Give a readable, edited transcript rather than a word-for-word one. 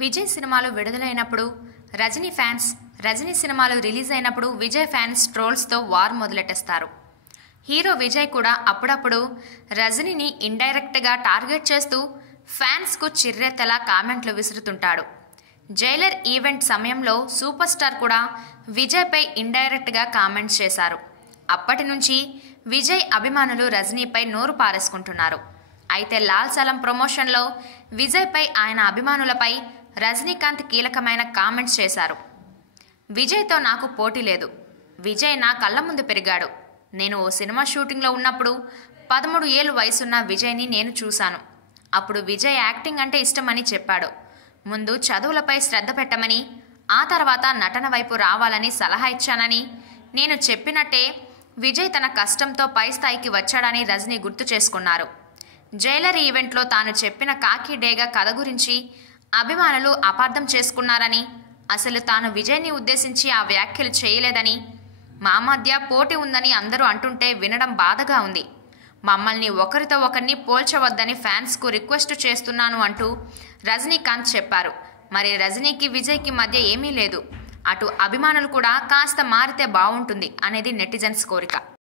విజయ్ సినిమాలు విడుదలైనప్పుడు రజనీ ఫ్యాన్స్, రజనీ సినిమాలు రిలీజ్ అయినప్పుడు విజయ్ ఫ్యాన్స్ ట్రోల్స్తో వార్ మొదలెట్టేస్తారు. హీరో విజయ్ కూడా అప్పుడప్పుడు రజనీని ఇండైరెక్ట్గా టార్గెట్ చేస్తూ ఫ్యాన్స్కు చిర్రెత్తలా కామెంట్లు విసురుతుంటాడు. జైలర్ ఈవెంట్ సమయంలో సూపర్ స్టార్ కూడా విజయ్పై ఇండైరెక్ట్గా కామెంట్స్ చేశారు. అప్పటి నుంచి విజయ్ అభిమానులు రజనీపై నోరు పారేసుకుంటున్నారు. అయితే లాల్ సలం ప్రమోషన్లో విజయ్పై ఆయన అభిమానులపై రజనీకాంత్ కీలకమైన కామెంట్స్ చేశారు. విజయ్తో నాకు పోటీ లేదు. విజయ్ నా కళ్ళ ముందు పెరిగాడు. నేను ఓ సినిమా షూటింగ్లో ఉన్నప్పుడు 13 ఏళ్ల వయసున్న విజయ్ని నేను చూశాను. అప్పుడు విజయ్ యాక్టింగ్ అంటే ఇష్టమని చెప్పాడు. ముందు చదువులపై శ్రద్ధ పెట్టమని, ఆ తర్వాత నటన వైపు రావాలని సలహా ఇచ్చానని, నేను చెప్పినట్టే విజయ్ తన కష్టంతో పై స్థాయికి వచ్చాడని రజనీ గుర్తు చేసుకున్నారు. జైలర్ ఈవెంట్లో తాను చెప్పిన కాకి డేగా కథ గురించి అభిమానులు అపార్థం చేసుకున్నారని, అసలు తాను విజయ్ని ఉద్దేశించి ఆ వ్యాఖ్యలు చేయలేదని, మా మధ్య పోటీ ఉందని అందరూ అంటుంటే వినడం బాధగా ఉంది. మమ్మల్ని ఒకరితో ఒకరిని పోల్చవద్దని ఫ్యాన్స్కు రిక్వెస్ట్ చేస్తున్నాను అంటూ రజనీకాంత్ చెప్పారు. మరి రజనీకి విజయ్కి మధ్య ఏమీ లేదు. అటు అభిమానులు కూడా కాస్త మారితే బాగుంటుంది అనేది నెటిజన్స్ కోరిక.